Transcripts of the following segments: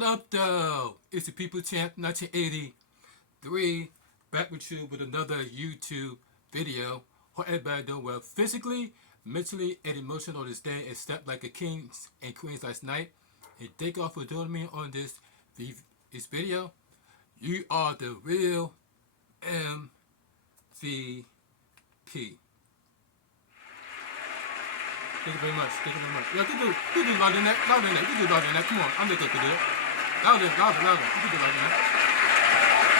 What up, though? It's the People Champ 1983, back with you with another YouTube video. Hope everybody doing well physically, mentally, and emotionally on this day and slept like a king and queens last night. And thank y'all for joining me on this video. You are the real MVP. Thank you very much. Thank you very much. Yeah, you do louder than that. Louder than that. You do louder than that. Come on. I'm the good to do it. Louder. You can do louder than that.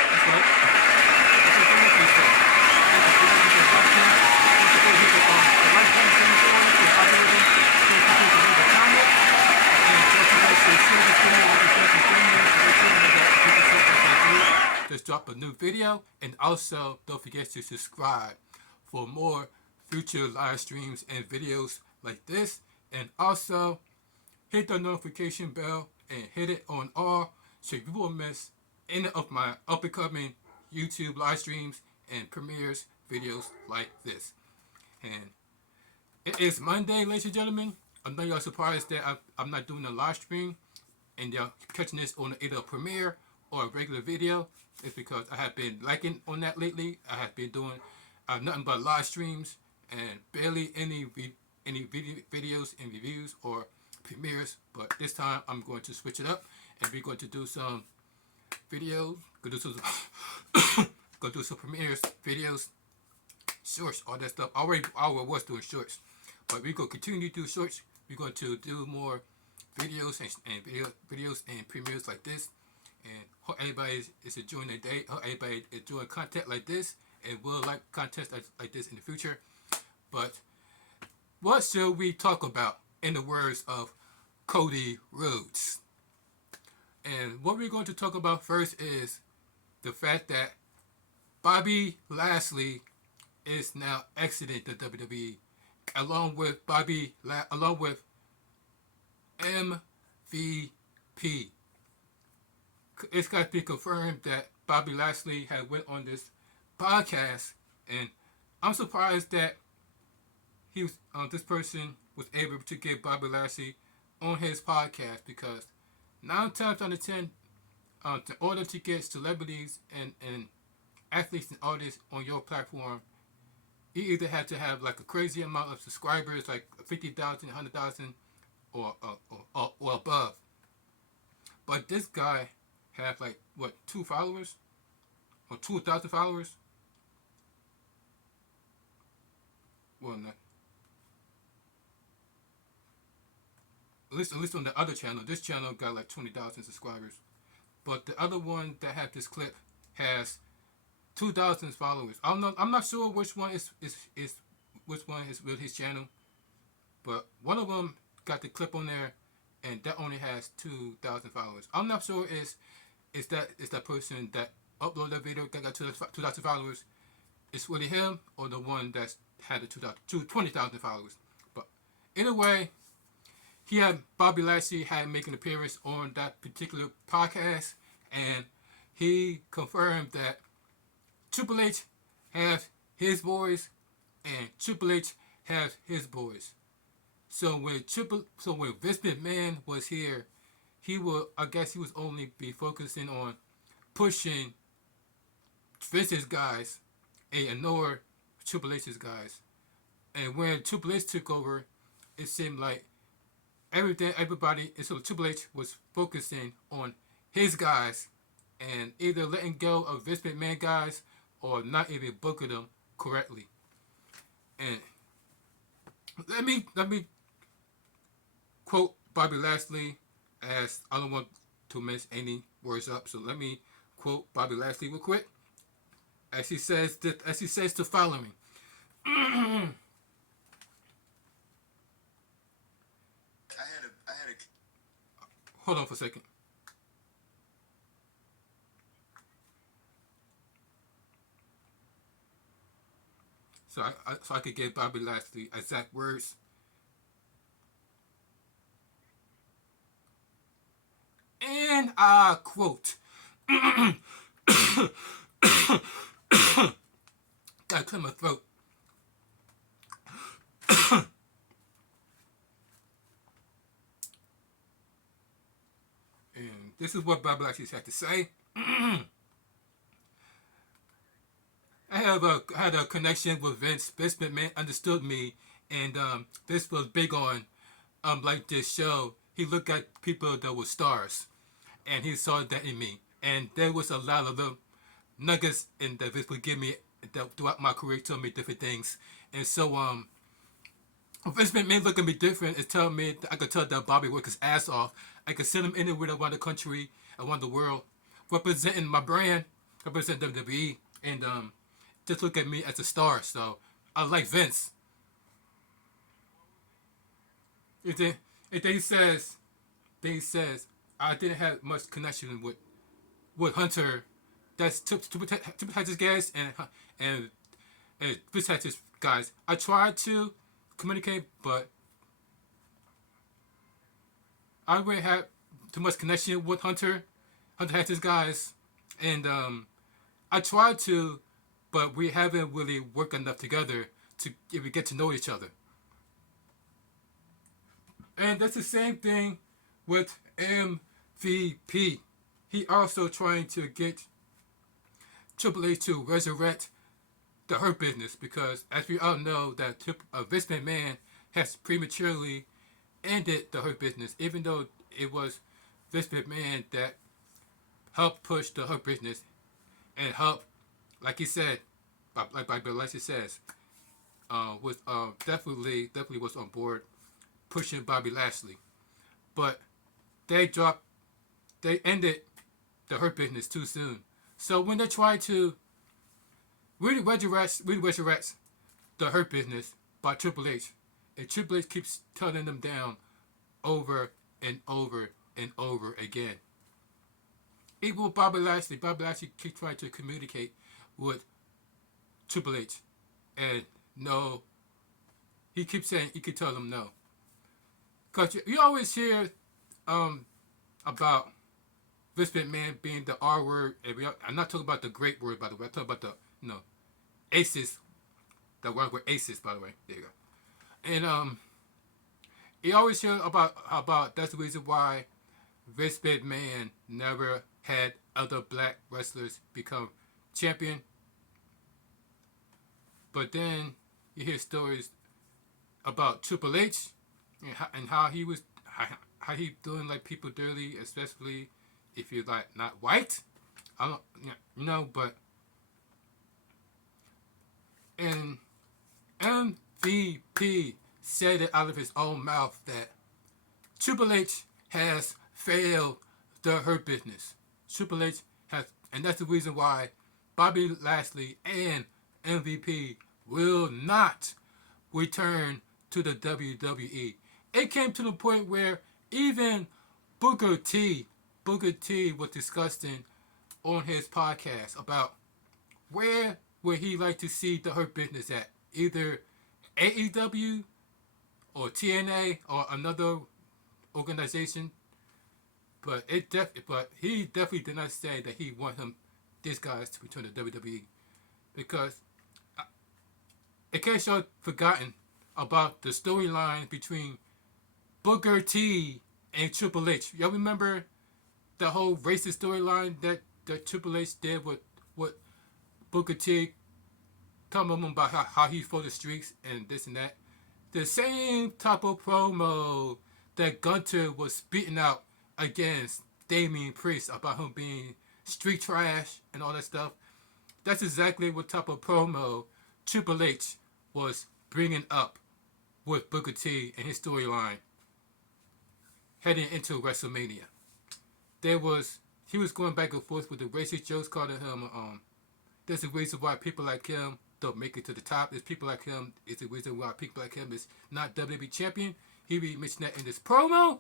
That's right. That's what I'm looking for. Just drop a new video, and also don't forget to subscribe for more future live streams and videos like this, and also hit the notification bell and hit it on all so you won't miss any of my up and coming YouTube live streams and premieres videos like this. And it is Monday, ladies and gentlemen. I know y'all surprised that I'm not doing a live stream and y'all catching this on either a premiere or a regular video. It's because I have been liking on that lately. I have been doing nothing but live streams and barely any videos and reviews or premieres. But this time I'm going to switch it up and we're going to do some videos, go do some premieres, videos, shorts, all that stuff. I was doing shorts, but we're going to continue to do shorts. We're going to do more videos and videos and premieres like this. And hope everybody is enjoying their day. Hope everybody is enjoying content like this and will like content like this in the future. But what should we talk about in the words of Cody Rhodes? And what we're going to talk about first is the fact that Bobby Lashley is now exiting the WWE along with MVP. It's got to be confirmed that Bobby Lashley had went on this podcast, and I'm surprised that this person was able to get Bobby Lashley on his podcast, because 9 times out of 10, in order to get celebrities and athletes and artists on your platform, you either had to have like a crazy amount of subscribers, like 50,000, 100,000, or above. But this guy have like 2 followers or 2,000 followers. Well, not. At least on the other channel. This channel got like 20,000 subscribers, but the other one that had this clip has 2,000 followers. I'm not sure which one is with his channel, but one of them got the clip on there, and that only has 2,000 followers. I'm not sure is that person that uploaded that video got 2,000 followers. It's really him or the one that's had the 20,000 followers. But either way, Bobby Lashley had make an appearance on that particular podcast, and he confirmed that Triple H has his boys and Triple H has his boys. So when Vince McMahon was here, he was only be focusing on pushing Vince's guys and ignore Triple H's guys. And when Triple H took over, it seemed like everybody, and so Triple H was focusing on his guys and either letting go of Vince McMahon guys or not even booking them correctly. And let me quote Bobby Lashley, as I don't want to mess any words up. So let me quote Bobby Lashley real quick, as he says the following. Hold on for a second. So I could get Bobby Lashley exact words. And I quote. Gotta clear my throat. And This is what Bobby Lashley had to say. I had a connection with Vince. Vince McMahon understood me, and this was big on like this show. He looked at people that were stars, and he saw that in me. And there was a lot of little nuggets in that Vince would give me that throughout my career, told me different things. And so Vince McMahon look at me different and tell me I could tell that Bobby worked his ass off. I could send him anywhere around the country, around the world, representing my brand, representing WWE, and just look at me as a star. So I like Vince. And then he says, I didn't have much connection with Hunter. That's to protect his guys and protect his guys. I tried to communicate, but I really had too much connection with Hunter. Hunter had his guys, and I tried to, but we haven't really worked enough together to even get to know each other. And that's the same thing with MVP. He also trying to get Triple H to resurrect the Hurt Business because, as we all know, that Vince McMahon has prematurely ended the Hurt Business, even though it was Vince McMahon that helped push the Hurt Business and helped, like he said, like Bill Lashley says, was definitely was on board pushing Bobby Lashley, but they ended the Hurt Business too soon. So when they try to really resurrect the Hurt Business by Triple H, and Triple H keeps turning them down over and over and over again. Even with Bobby Lashley keeps trying to communicate with Triple H, and no, he keeps saying he could tell them no. Because you always hear about Vince McMahon being the R word. I'm not talking about the great word, by the way. I'm talking about the, aces. The word with aces, by the way. There you go. And you always hear about that's the reason why Vince McMahon never had other black wrestlers become champion. But then you hear stories about Triple H and how he was how he doing like people dirty, especially if you're like not white. I don't, but and MVP said it out of his own mouth that Triple H has failed the Hurt Business. Triple H has, and that's the reason why Bobby Lashley and MVP will not return to the WWE. It came to the point where even Booker T was discussing on his podcast about where would he like to see the Hurt Business at, either AEW or TNA or another organization. But he definitely did not say that he want these guys to return to WWE, because in case y'all forgotten about the storyline between Booker T and Triple H. Y'all remember the whole racist storyline that Triple H did with Booker T, telling him about how he fought the streaks and this and that. The same type of promo that Gunter was spitting out against Damian Priest about him being street trash and all that stuff. That's exactly what type of promo Triple H was bringing up with Booker T and his storyline heading into WrestleMania. He was going back and forth with the racist jokes, calling him there's a reason why people like him don't make it to the top. There's people like him. It's the reason why people like him is not WWE champion. He really mentioned that in this promo.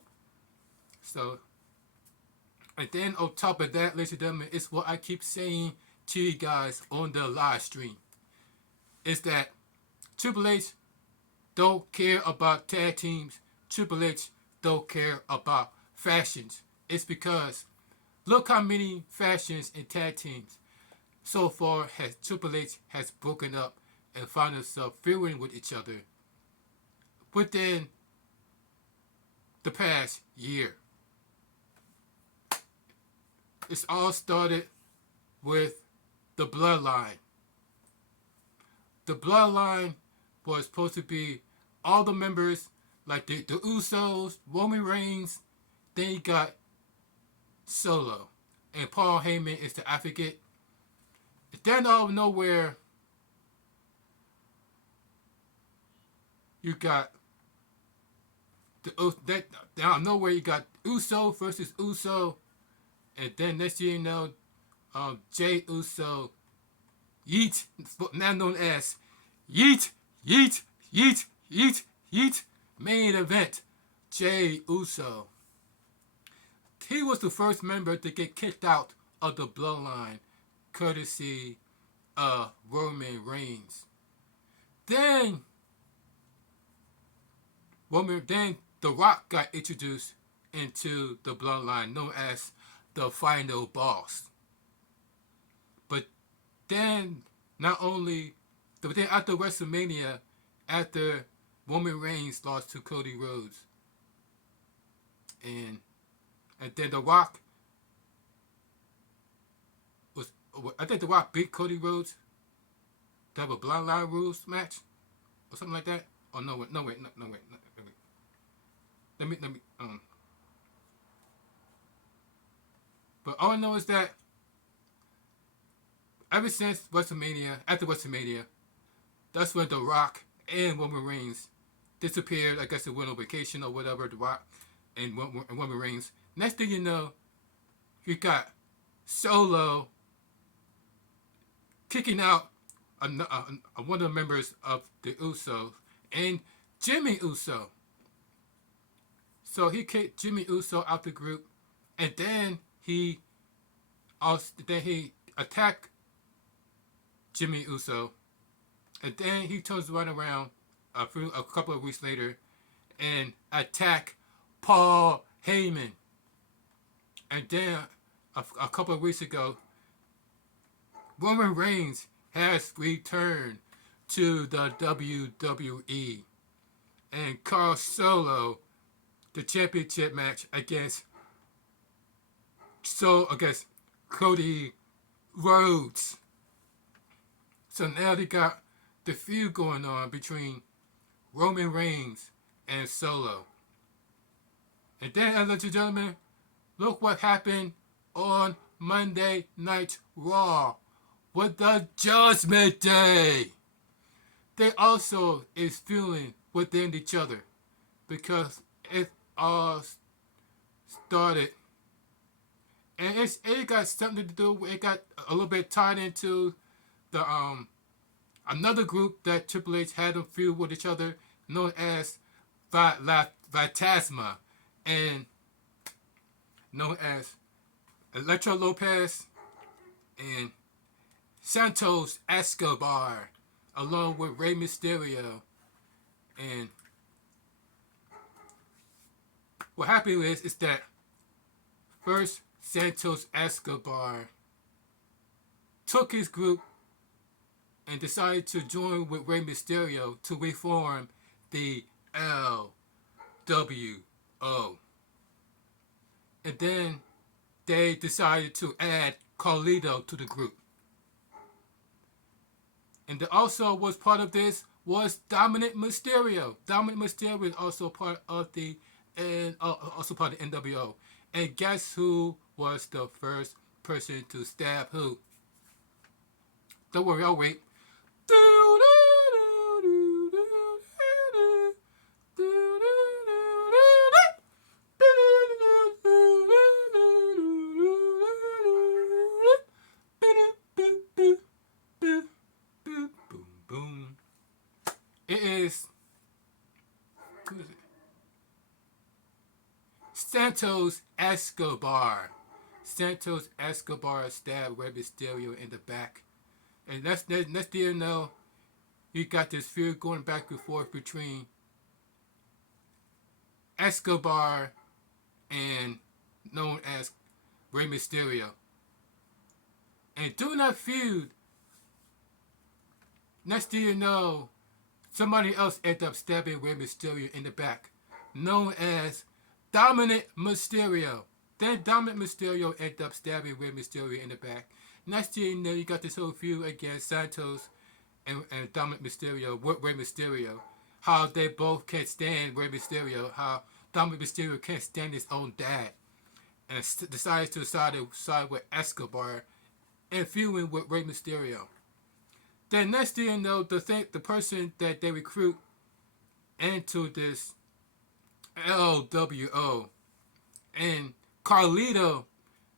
So, and then on top of that, ladies and gentlemen, it's what I keep saying to you guys on the live stream. Is that Triple H don't care about tag teams. Triple H don't care about fashions. It's because look how many fashions and tag teams so far has Triple H has broken up and found himself feuding with each other within the past year. It's all started with the bloodline. The bloodline was supposed to be all the members, like the Usos, Roman Reigns. Then you got Solo, and Paul Heyman is the advocate. Then out of nowhere, you got that out of nowhere you got Uso versus Uso, and then next thing you know, Jay Uso, Yeet, now known as Yeet, Yeet, Yeet, Yeet, Yeet, main event, Jay Uso. He was the first member to get kicked out of the bloodline, courtesy of Roman Reigns. Then The Rock got introduced into the bloodline, known as the final boss. But then, after WrestleMania, after Roman Reigns lost to Cody Rhodes, and then The Rock The Rock beat Cody Rhodes to have a bloodline rules match or something like that. Oh no! Wait. Let me. But all I know is that ever since WrestleMania, after WrestleMania, that's when The Rock and Roman Reigns disappeared. I guess they went on vacation or whatever. The Rock and Roman Reigns. Next thing you know, you got Solo kicking out one of the members of the Usos and Jimmy Uso. So he kicked Jimmy Uso out the group, and then he attacked Jimmy Uso, and then he turns right around a couple of weeks later and attack Paul Heyman. And then a couple of weeks ago, Roman Reigns has returned to the WWE and caused Solo the championship match against Cody Rhodes. So now they got the feud going on between Roman Reigns and Solo. And then, ladies and gentlemen, look what happened on Monday Night Raw with the Judgment Day. They also is feeling within each other because it all started, and it got something to do. It got a little bit tied into the another group that Triple H had a feud with each other, known as Vitasma, and known as Electro Lopez and Santos Escobar, along with Rey Mysterio. And what happened is that first Santos Escobar took his group and decided to join with Rey Mysterio to reform the LWO. And then they decided to add Carlito to the group. And also was part of this was Dominic Mysterio. Dominic Mysterio is also part of the NWO. And guess who was the first person to stab who? Don't worry, I'll wait. It is Santos Escobar. Santos Escobar stabbed Rey Mysterio in the back. And next thing you know, you got this feud going back and forth between Escobar and known as Rey Mysterio. And during that feud, next thing you know, somebody else ended up stabbing Rey Mysterio in the back, known as Dominic Mysterio. Then Dominic Mysterio ended up stabbing Rey Mysterio in the back. Next thing you know, you got this whole feud against Santos and Dominic Mysterio with Rey Mysterio. How they both can't stand Rey Mysterio. How Dominic Mysterio can't stand his own dad. And decides to side with Escobar and feuding with Rey Mysterio. Then next thing you know, the person that they recruit into this LWO and Carlito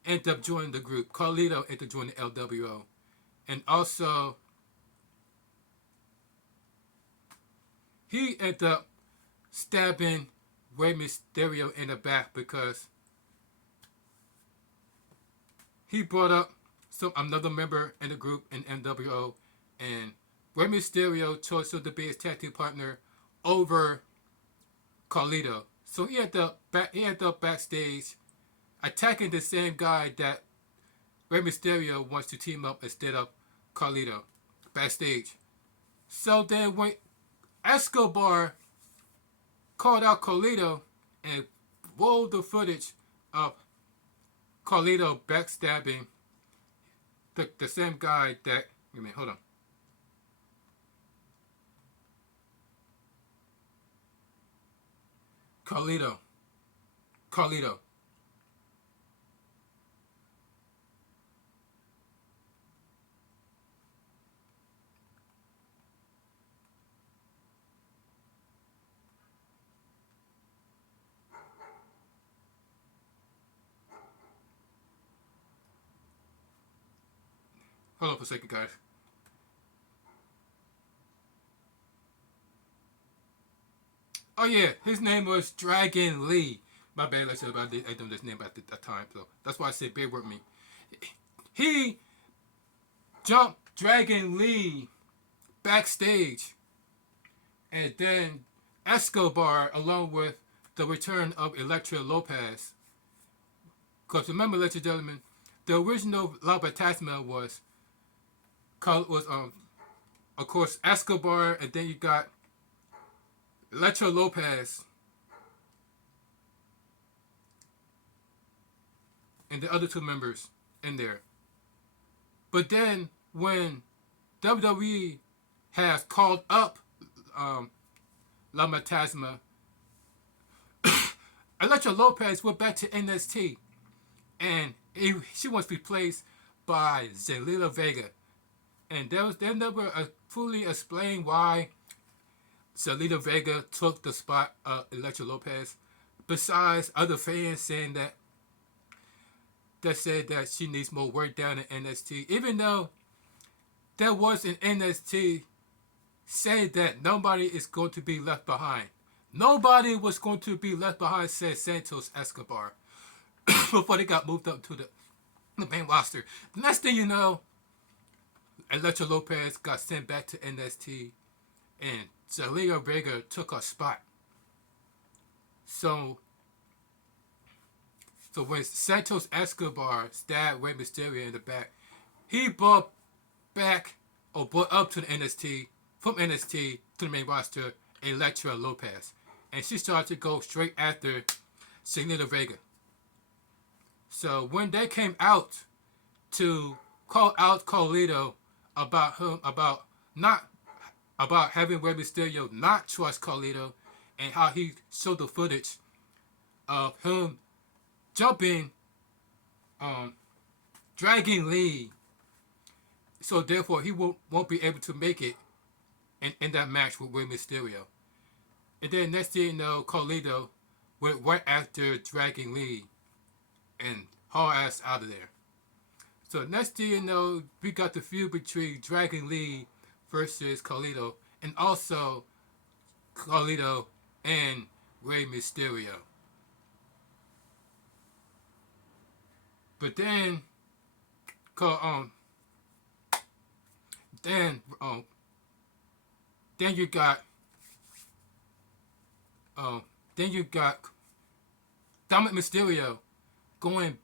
ended up joining the group. Carlito ended up joining the LWO. And also, he ended up stabbing Rey Mysterio in the back because he brought up another member in the group in NWO, and Rey Mysterio chose to be his tag team partner over Carlito. So he ended up backstage attacking the same guy that Rey Mysterio wants to team up instead of Carlito backstage. So then when Escobar called out Carlito and rolled the footage of Carlito backstabbing the same guy that... Wait a minute, hold on. Carlito. Hold on for a second, guys. Oh yeah, his name was Dragon Lee. My bad, I said about this name at the time, so that's why I said bear with me. He jumped Dragon Lee backstage, and then Escobar, along with the return of Elektra Lopez. Because remember, ladies and gentlemen, the original La Fantasma was of course Escobar, and then you got Elektra Lopez and the other two members in there. But then when WWE has called up La Fantasma, Elektra Lopez went back to NXT, and she was replaced by Zelina Vega. And they never fully explained why Zelina Vega took the spot of Elektra Lopez. Besides other fans saying that said that she needs more work down in NXT, even though there was an NXT saying that nobody is going to be left behind. Nobody was going to be left behind, said Santos Escobar, before they got moved up to the main roster. The next thing you know, Elektra Lopez got sent back to NXT, and Zelina Vega took her spot. So when Santos Escobar stabbed Rey Mysterio in the back, he brought up to the NXT, from NXT to the main roster, Elektra Lopez. And she started to go straight after Zelina Vega. So when they came out to call out Carlito about having Rey Mysterio not trust Carlito, and how he showed the footage of him jumping Dragon Lee, so therefore he won't be able to make it in that match with Rey Mysterio. And then next thing you know, Carlito went right after Dragon Lee and haul ass out of there. So next thing you know, we got the feud between Dragon Lee versus Carlito, and also Carlito and Rey Mysterio. But then you got Dominic Mysterio going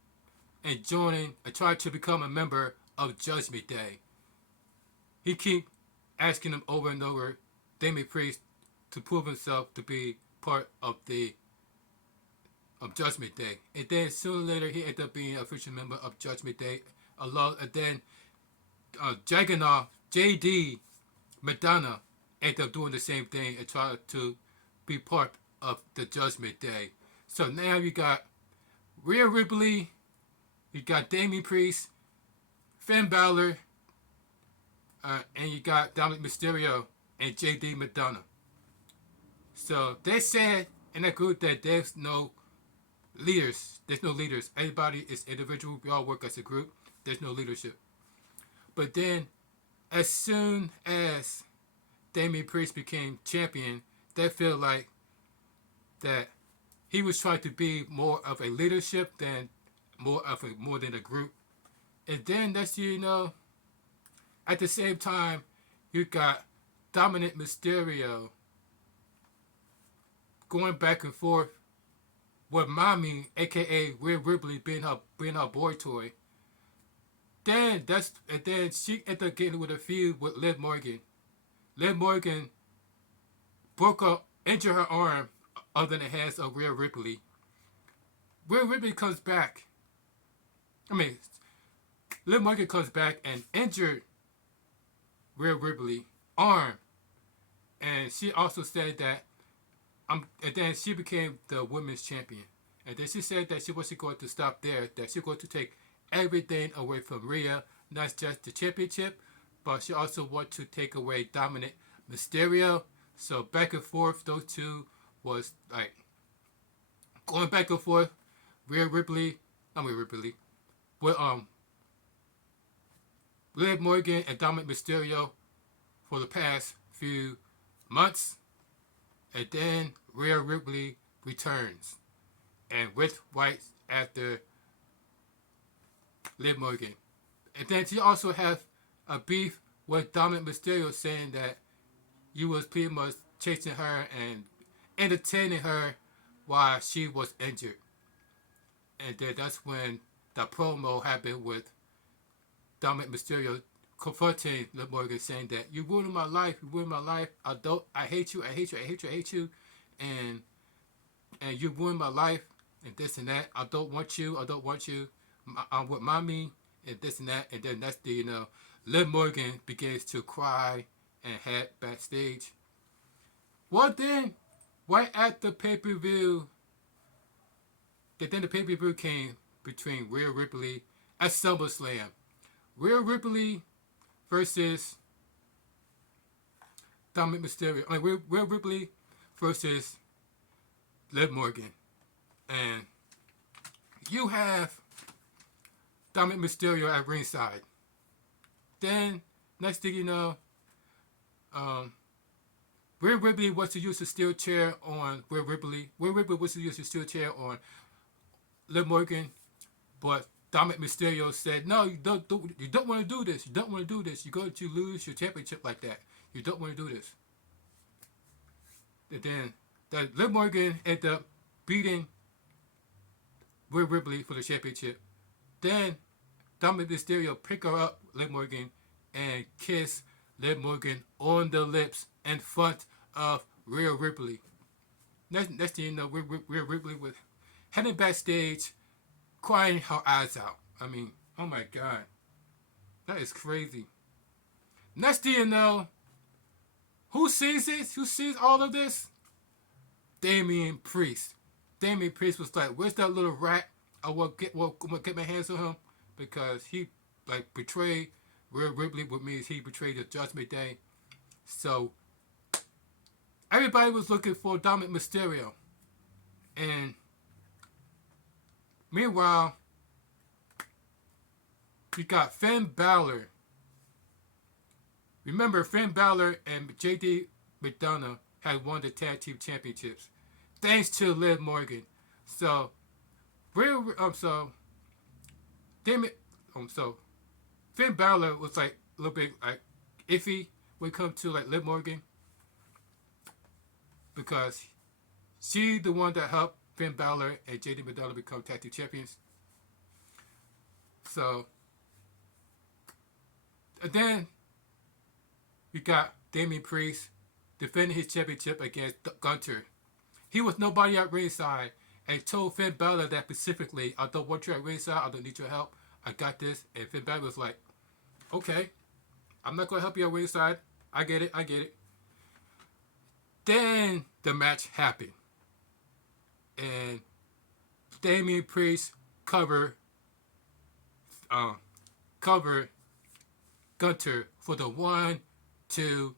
and joining and trying to become a member of Judgment Day. He keep asking him over and over, Damien Priest, to prove himself to be part of the of Judgment Day. And then sooner or later, he ended up being an official member of Judgment Day. And then Jagannath, JD, Madonna ended up doing the same thing and tried to be part of the Judgment Day. So now you got Rhea Ripley, you got Damian Priest, Finn Balor, and you got Dominic Mysterio and JD Madonna. So they said in that group that there's no leaders. There's no leaders. Everybody is individual. We all work as a group. There's no leadership. But then, as soon as Damian Priest became champion, they feel like that he was trying to be more of a leadership than more than a group. And then at the same time, you got Dominic Mysterio going back and forth with Mommy, aka Rhea Ripley, being her boy toy. Then she ended up getting with a feud with Liv Morgan. Liv Morgan injured her arm other than the hands of Rhea Ripley. Rhea Ripley comes back. Liv Morgan comes back and injured Rhea Ripley arm, and she also said that and then she became the women's champion. And then she said that she wasn't going to stop there, that she was going to take everything away from Rhea, not just the championship, but she also wanted to take away Dominic Mysterio. So back and forth, those two was like going back and forth. Rhea Ripley, with Liv Morgan and Dominic Mysterio for the past few months. And then Rhea Ripley returns. And with White after Liv Morgan. And then she also has a beef with Dominic Mysterio, saying that you was pretty much chasing her and entertaining her while she was injured. And then that's when the promo happened with Dominic Mysterio confronting Liv Morgan, saying that you ruined my life, I hate you, and you ruined my life, and this and that. I don't want you. I'm with Mommy, and this and that. And then that's Liv Morgan begins to cry and head backstage. Well, then, right at the pay-per-view, the pay-per-view came between Rhea Ripley at SummerSlam. Rhea Ripley versus Dominic Mysterio. Rhea Ripley versus Liv Morgan. And you have Dominic Mysterio at ringside. Then, next thing you know, Rhea Ripley was to use a steel chair on Rhea Ripley. Rhea Ripley was to use a steel chair on Liv Morgan, but Dominic Mysterio said, "No, you don't want to do this. You don't want to do this. You're going to lose your championship like that. You don't want to do this." And then Liv Morgan ended up beating Rhea Ripley for the championship. Then Dominic Mysterio picked her up, Liv Morgan, and kissed Liv Morgan on the lips in front of Rhea Ripley. Next thing you know, Rhea Ripley was heading backstage, crying her eyes out. Oh my God. That is crazy. Next thing you know, who sees it? Who sees all of this? Damian Priest. Damian Priest was like, "Where's that little rat? I will get my hands on him," because he betrayed Rhea Ripley, which means he betrayed the Judgment Day. So everybody was looking for Dominic Mysterio. And meanwhile, you got Finn Balor. Remember, Finn Balor and JD McDonough had won the tag team championships thanks to Liv Morgan. So Finn Balor was a little bit iffy when it comes to Liv Morgan, because she the one that helped Finn Balor and JD McDonough become tag team champions. So, and then you got Damian Priest defending his championship against Gunter. He was nobody at ringside, and told Finn Balor that specifically, I don't want you at ringside, I don't need your help, I got this. And Finn Balor was like, okay, I'm not going to help you at ringside, I get it, I get it. Then the match happened. And Damian Priest covered covered Gunter for the 1, 2,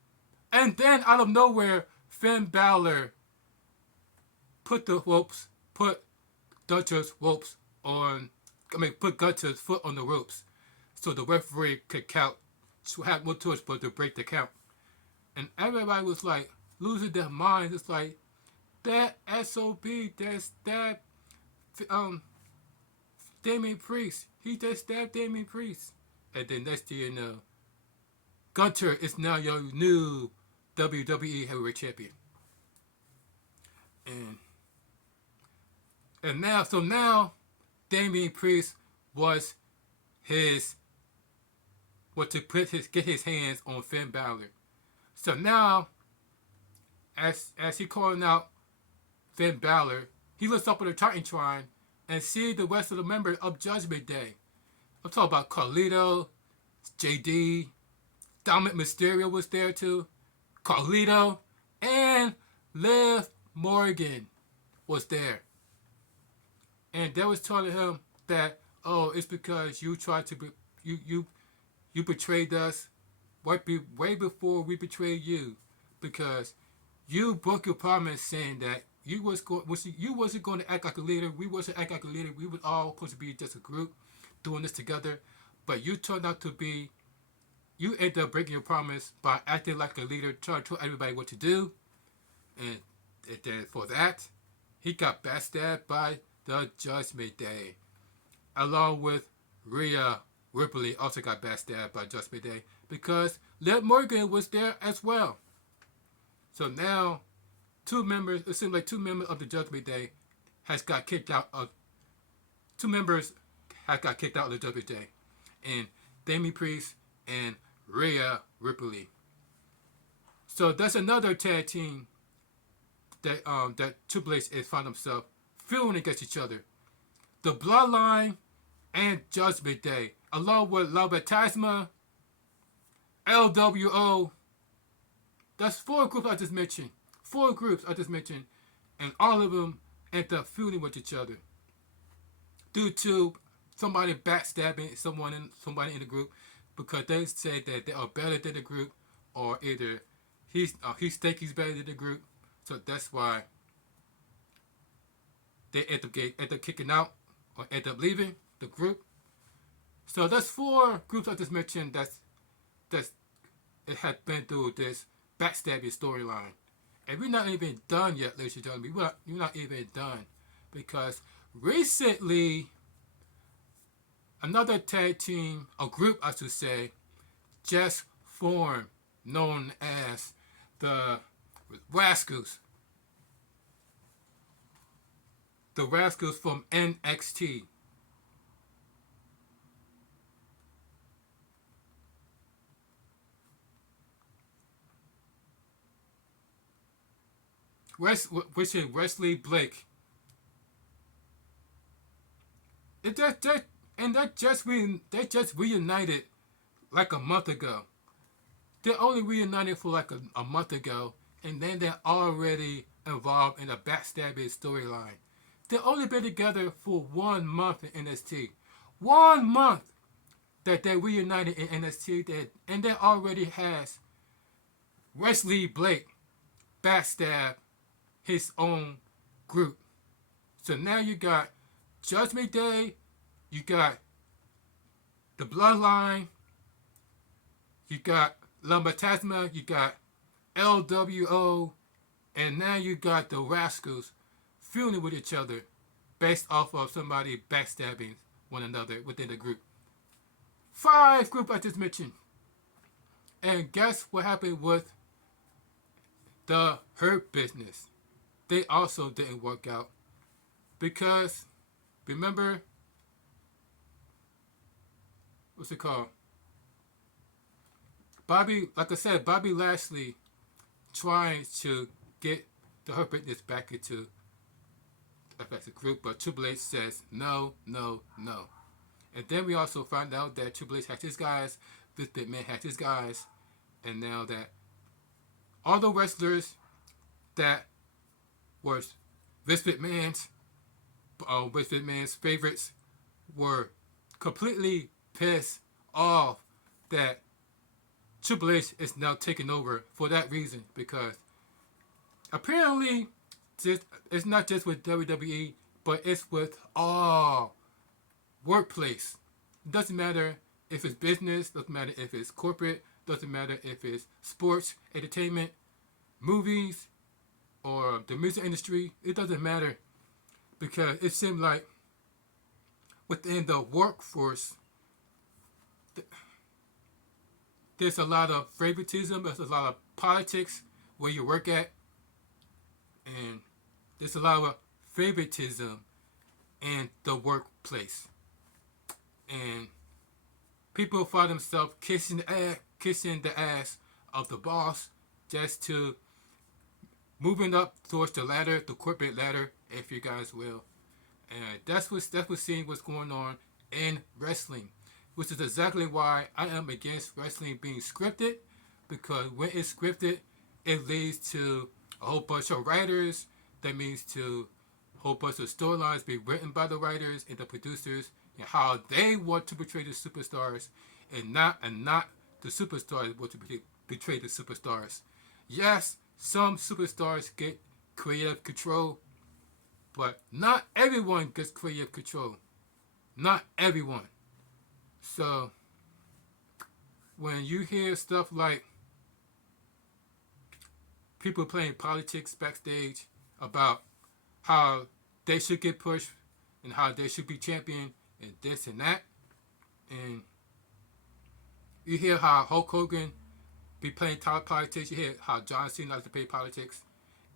and then out of nowhere, Finn Balor put Gunter's ropes on. Put Gunter's foot on the ropes, so the referee could count. Had no choice but to break the count, and everybody was like losing their minds. It's like that SOB. That's that. Damian Priest. He just stabbed Damian Priest, and then next thing you know, Gunter is now your new WWE Heavyweight Champion. And now Damian Priest was to get his hands on Finn Balor. So now, as he calling out Finn Balor, he looks up at the Titantron and see the rest of the members of Judgment Day. I'm talking about Carlito, JD, Dominic Mysterio was there too, Carlito, and Liv Morgan was there. And they was telling him that, oh, it's because you tried to you betrayed us way before we betrayed you, because you broke your promise saying that you wasn't going to act like a leader. We wasn't act like a leader. We were all supposed to be just a group doing this together. But you turned out to be, you ended up breaking your promise by acting like a leader, trying to tell everybody what to do. And then for that, he got backstabbed by the Judgment Day. Along with Rhea Ripley also got backstabbed by Judgment Day because Liv Morgan was there as well. So now, it seems like two members of the Judgment Day got kicked out of the Judgment Day. And Damian Priest and Rhea Ripley. So that's another tag team that Triple H has found himself feuding against each other. The Bloodline and Judgment Day, along with La Fantasma, LWO. That's 4 groups I just mentioned. 4 groups I just mentioned, and all of them end up feuding with each other due to somebody backstabbing somebody in the group because they say that they are better than the group, or either he thinks he's better than the group. So that's why they end up kicking out or end up leaving the group. So that's 4 groups I just mentioned that's it had been through this backstabbing storyline. And we're not even done yet, ladies and gentlemen. We're not even done, because recently another tag team, a group I should say, just formed, known as the Rascals. The Rascals from NXT. Which is Wesley Blake. They just reunited like a month ago. They only reunited for like a month ago, and then they're already involved in a backstabbing storyline. They've only been together for 1 month in NXT. 1 month that they reunited in NXT, and they already has Wesley Blake backstab his own group. So now you got Judgment Day, you got the Bloodline, you got La Fantasma, you got LWO, and now you got the Rascals feuding with each other based off of somebody backstabbing one another within the group. 5 groups I just mentioned. And guess what happened with the Hurt Business? They also didn't work out because, remember, what's it called? Bobby Lashley trying to get the Hurt Business back into as a group, but Triple H says no, no, no. And then we also find out that Triple H has his guys, Vince McMahon has his guys, and now that all the wrestlers that was Vince McMahon's favorites were completely pissed off that Triple H is now taking over for that reason, because apparently it's not just with WWE, but it's with all workplace. It doesn't matter if it's business, doesn't matter if it's corporate, doesn't matter if it's sports, entertainment, movies, or the music industry. It doesn't matter, because it seemed like within the workforce, there's a lot of favoritism, there's a lot of politics where you work at, and there's a lot of favoritism in the workplace. And people find themselves kissing the ass of the boss just to moving up towards the ladder, the corporate ladder, if you guys will. And that's what's seeing what's going on in wrestling, which is exactly why I am against wrestling being scripted, because when it's scripted, it leads to a whole bunch of writers. That means to a whole bunch of storylines be written by the writers and the producers, and how they want to portray the superstars, and not the superstars want to portray the superstars. Yes, some superstars get creative control, but not everyone gets creative control. Not everyone. So when you hear stuff like people playing politics backstage about how they should get pushed and how they should be champion and this and that, and you hear how Hulk Hogan be playing politics, you hear how John Cena likes to play politics,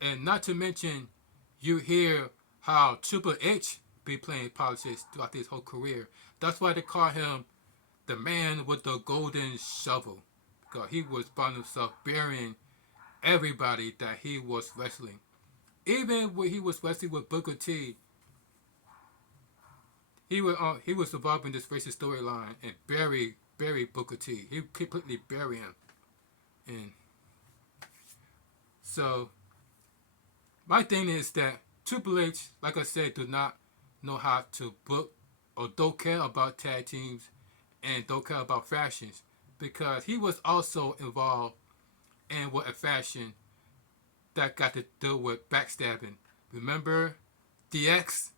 and not to mention you hear how Triple H be playing politics throughout his whole career. That's why they call him the man with the golden shovel, because he was by himself burying everybody that he was wrestling. Even when he was wrestling with Booker T, he was involved in this racist storyline and bury Booker T. He completely bury him. And so my thing is that Triple H, like I said, do not know how to book, or don't care about tag teams and don't care about fashions, because he was also involved in a fashion that got to deal with backstabbing. Remember DX?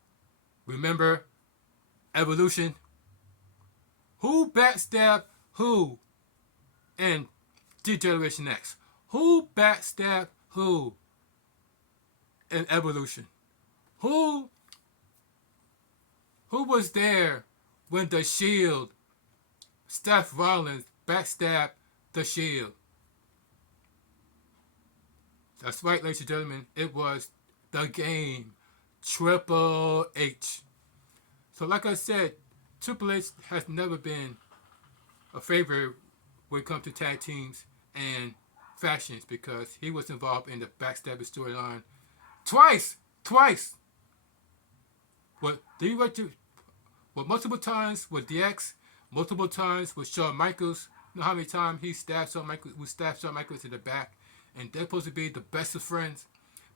Remember Evolution? Who backstabbed who in Generation X? Who backstabbed who in Evolution? Who was there when the Shield, Seth Rollins, backstabbed the Shield? That's right, ladies and gentlemen. It was the Game, Triple H. So like I said, Triple H has never been a favorite when it comes to tag teams and fashions, because he was involved in the backstabbing storyline twice. What did you went to? Well, multiple times with DX, multiple times with Shawn Michaels. You know how many times he stabbed Shawn Michaels in the back, and they're supposed to be the best of friends.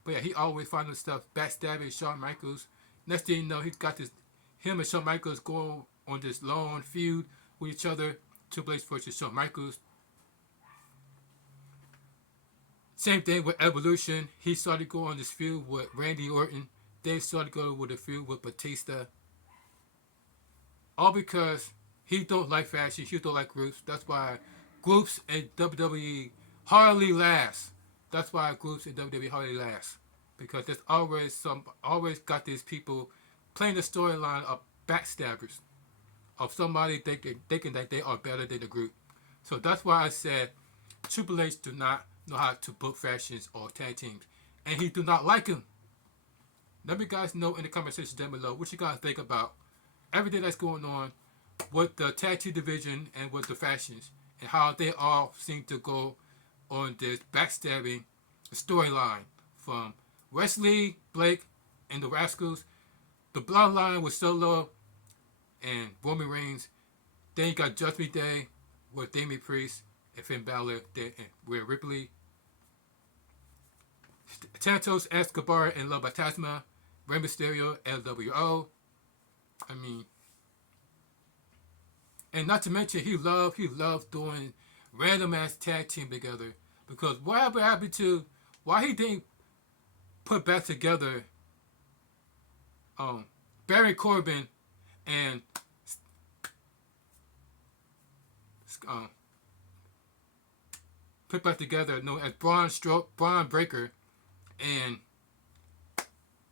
But yeah, he always found himself backstabbing Shawn Michaels. Next thing you know, he's got him and Shawn Michaels going on this long feud with each other. Triple H versus Shawn Michaels. Same thing with Evolution. He started going on this feud with Randy Orton. They started going with a feud with Batista. All because he don't like fashion, he don't like groups. That's why groups in WWE hardly last. That's why groups in WWE hardly last. Because there's always got these people playing the storyline of backstabbers, of somebody thinking that they are better than the group. So that's why I said Triple H do not know how to book fashions or tag teams, and he do not like them. Let me guys know in the comment section down below what you guys think about everything that's going on with the tag team division and with the fashions, and how they all seem to go on this backstabbing storyline from Wesley Blake and the Rascals the bloodline was Solo and Roman Reigns. Then you got Judgment Day with Damian Priest and Finn Balor, and Rhea Ripley. Santos Escobar and La Fantasma, Rey Mysterio, LWO. I mean, and not to mention he loved doing random ass tag team together. Because whatever happened to why he didn't put back together Barry Corbin and put back together known as Braun Breaker and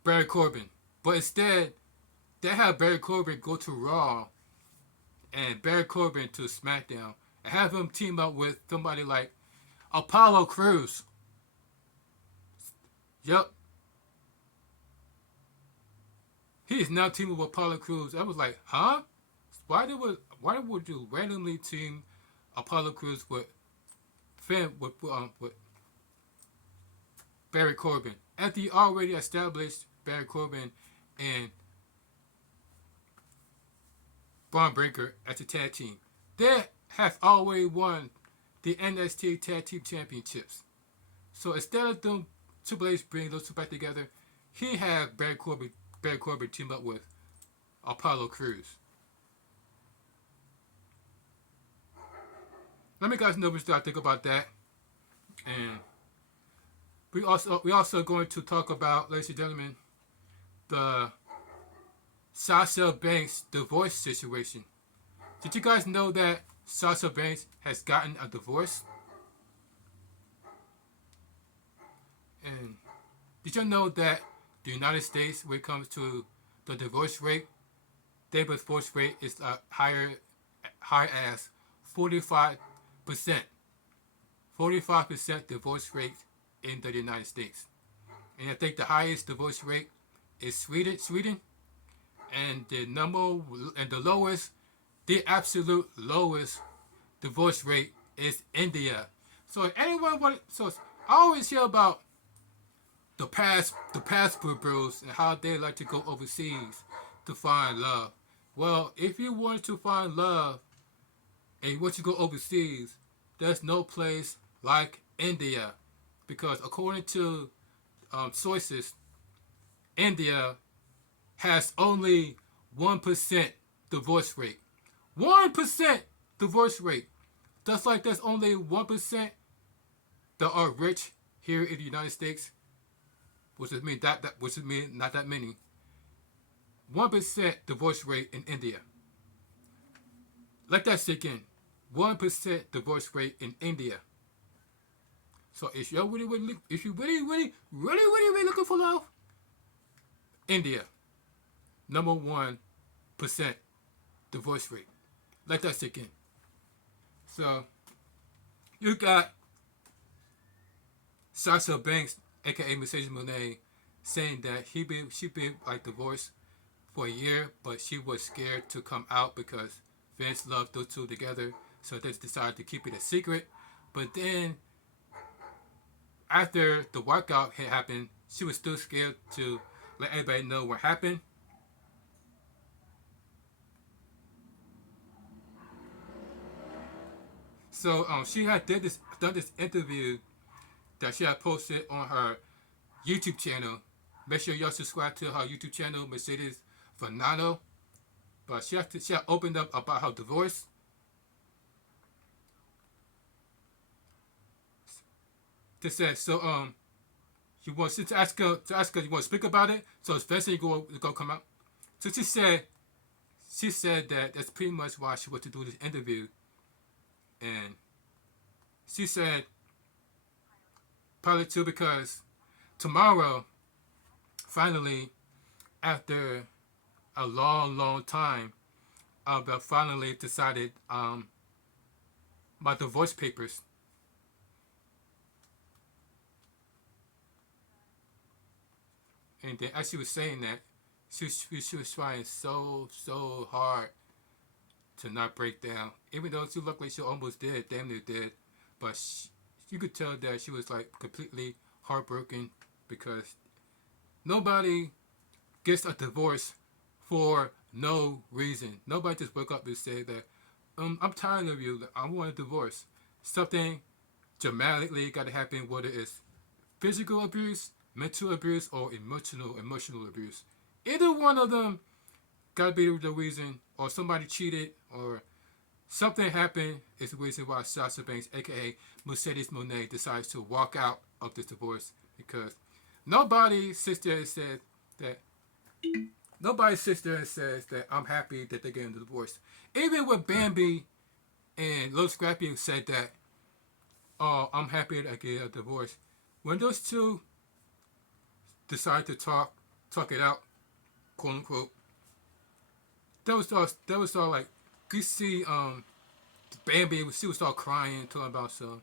Barry Corbin. But instead, they have Barry Corbin go to Raw and Barry Corbin to SmackDown and have him team up with somebody like Apollo Crews. Yep. He is now teaming with Apollo Crews. I was like, huh? Why would you randomly team Apollo Crews with Barry Corbin after you already established Barry Corbin and Braun Breaker as a tag team? They have always won the NXT Tag Team Championships. So instead of them Triple H bringing those two back together, he had Barry Corbin team up with Apollo Crews. Let me guys know what I think about that. And we also going to talk about, ladies and gentlemen, the Sasha Banks divorce situation. Did you guys know that Sasha Banks has gotten a divorce? And did you know that the United States, when it comes to the divorce rate, their divorce rate is high as 45%. 45% divorce rate in the United States. And I think the highest divorce rate is Sweden. And the lowest, the absolute lowest divorce rate is India. So if anyone I always hear about the passport bros and how they like to go overseas to find love. Well, if you want to find love and you want to go overseas, there's no place like India, because according to sources, India has only 1% divorce rate. 1% divorce rate. Just like there's only 1% that are rich here in the United States, which would mean not that many. 1% divorce rate in India. Let that sink in. 1% divorce rate in India. So if you're really looking for love, India, number 1% divorce rate. Let that sink in. So you got Sasha Banks, aka Mercedes Moné, saying that she been like divorced for a year, but she was scared to come out because Vince loved those two together, so they decided to keep it a secret. But then, after the walkout had happened, she was still scared to let everybody know what happened. So she had done this interview that she had posted on her YouTube channel. Make sure y'all subscribe to her YouTube channel, Mercedes Vanano. But she had opened up about her divorce. They said you want to ask her you want to speak about it. So eventually going to come out. So she said that that's pretty much why she wanted to do this interview. And she said probably too because tomorrow, finally, after a long time, I've finally decided my divorce papers. And then as she was saying that, she was trying so hard to not break down. Even though she looked like she almost did, damn near did. But you could tell that she was like completely heartbroken because nobody gets a divorce for no reason. Nobody just woke up and say that, I'm tired of you. I want a divorce. Something dramatically got to happen, whether it's physical abuse, mental abuse, or emotional abuse. Either one of them got to be the reason, or somebody cheated, or something happened is the reason why Sasha Banks, aka Mercedes Moné, decides to walk out of this divorce, because nobody sits there and says that I'm happy that they're getting the divorce. Even when Bambi and Lil Scrappy said that, oh, I'm happy that I get a divorce. When those two decide to talk it out, quote unquote, that was all like, you see Bambi, she would start crying, talking about some,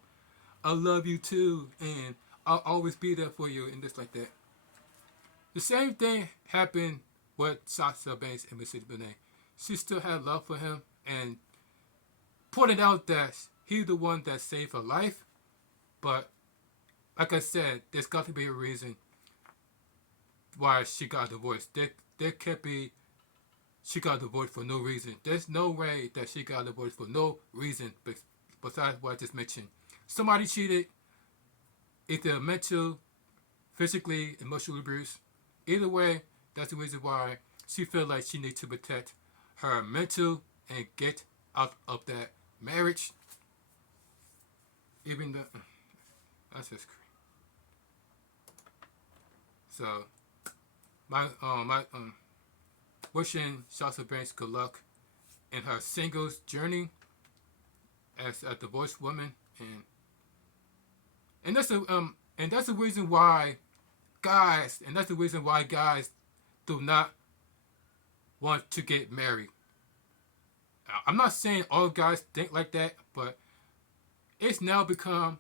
I love you too, and I'll always be there for you, and just like that. The same thing happened with Sasha Banks and Mercedes Moné. She still had love for him and pointed out that he's the one that saved her life. But like I said, there's got to be a reason why she got divorced. There can't be she got divorced for no reason. There's no way that she got divorced for no reason besides what I just mentioned. Somebody cheated, either mental, physically, emotional abuse. Either way, that's the reason why she feels like she needs to protect her mental and get out of that marriage. Even though that's just crazy. So my wishing Sasha Banks good luck in her singles journey as a divorced woman, and that's the reason why guys do not want to get married. I'm not saying all guys think like that, but it's now become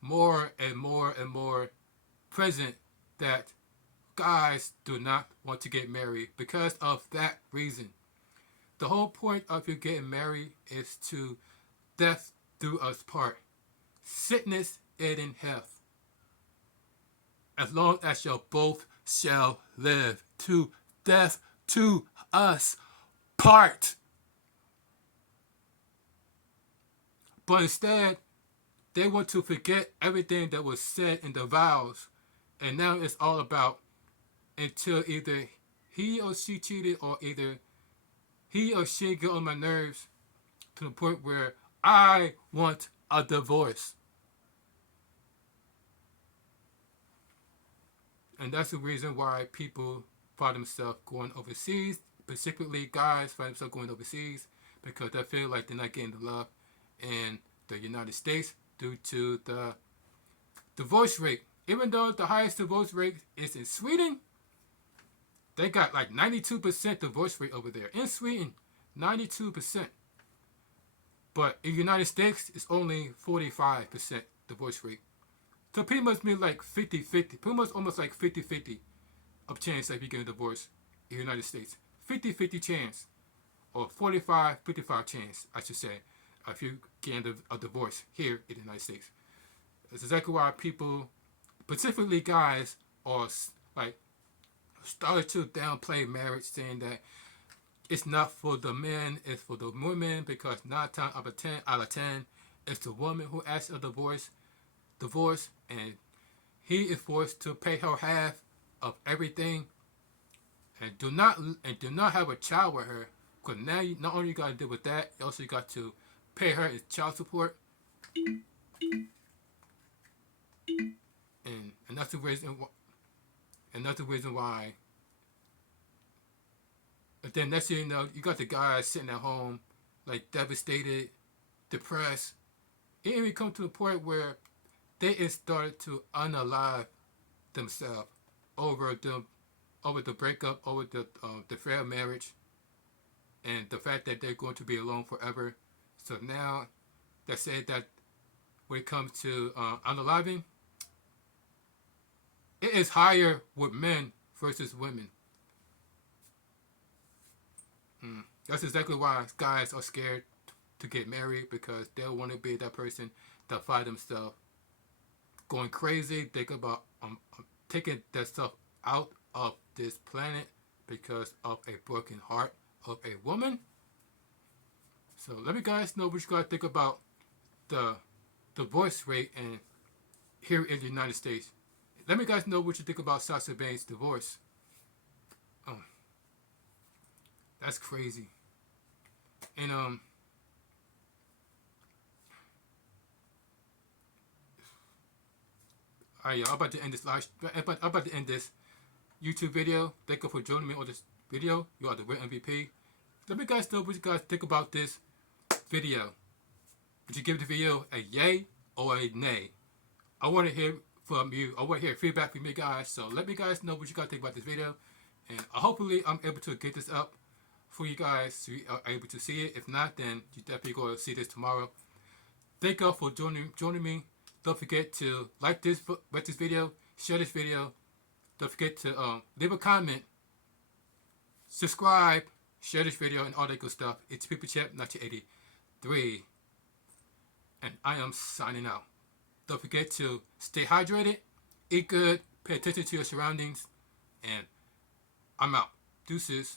more and more and more present that guys do not want to get married because of that reason. The whole point of you getting married is to death do us part. Sickness and in health. As long as you both shall live, to death to us part. But instead, they want to forget everything that was said in the vows. And now it's all about until either he or she cheated, or either he or she get on my nerves to the point where I want a divorce. And that's the reason why people find themselves going overseas, specifically guys find themselves going overseas, because they feel like they're not getting the love in the United States due to the divorce rate. Even though the highest divorce rate is in Sweden, they got like 92% divorce rate over there. In Sweden, 92%. But in the United States, it's only 45% divorce rate. So pretty much means like 50-50. Pretty much almost like 50-50 of chance that you get a divorce in the United States. 50-50 chance. Or 45-55 chance, I should say, if you get a divorce here in the United States. That's exactly why people, specifically guys, are like started to downplay marriage, saying that it's not for the men, it's for the women, because 9 times out of 10, it's the woman who asks a divorce, and he is forced to pay her half of everything, and do not have a child with her, because now you not only got to deal with that, you also got to pay her his child support, and that's the reason. And that's the reason why. But then next thing you know, you got the guys sitting at home, like devastated, depressed. It even come to the point where they started to unalive themselves over the breakup, over the failed marriage, and the fact that they're going to be alone forever. So now they say that when it comes to unaliving, it is higher with men versus women. That's exactly why guys are scared to get married, because they don't want to be that person that find themselves going crazy, think about taking that stuff out of this planet, because of a broken heart of a woman. So let me guys know what you guys think about the divorce rate and here in the United States. Let me guys know what you think about Sasha Banks' divorce. That's crazy. And alright, y'all. I'm about to end this I'm about to end this YouTube video. Thank you for joining me on this video. You are the real MVP. Let me guys know what you guys think about this video. Would you give the video a yay or a nay? I want to hear from you. I want to hear feedback from you guys. So let me guys know what you guys think about this video. And hopefully I'm able to get this up for you guys so you are able to see it. If not, then you definitely going to see this tomorrow. Thank you for joining me. Don't forget to like this video, share this video. Don't forget to leave a comment, subscribe, share this video, and all that good stuff. It's People Champ 1983, and I am signing out. Don't forget to stay hydrated, eat good, pay attention to your surroundings, and I'm out. Deuces.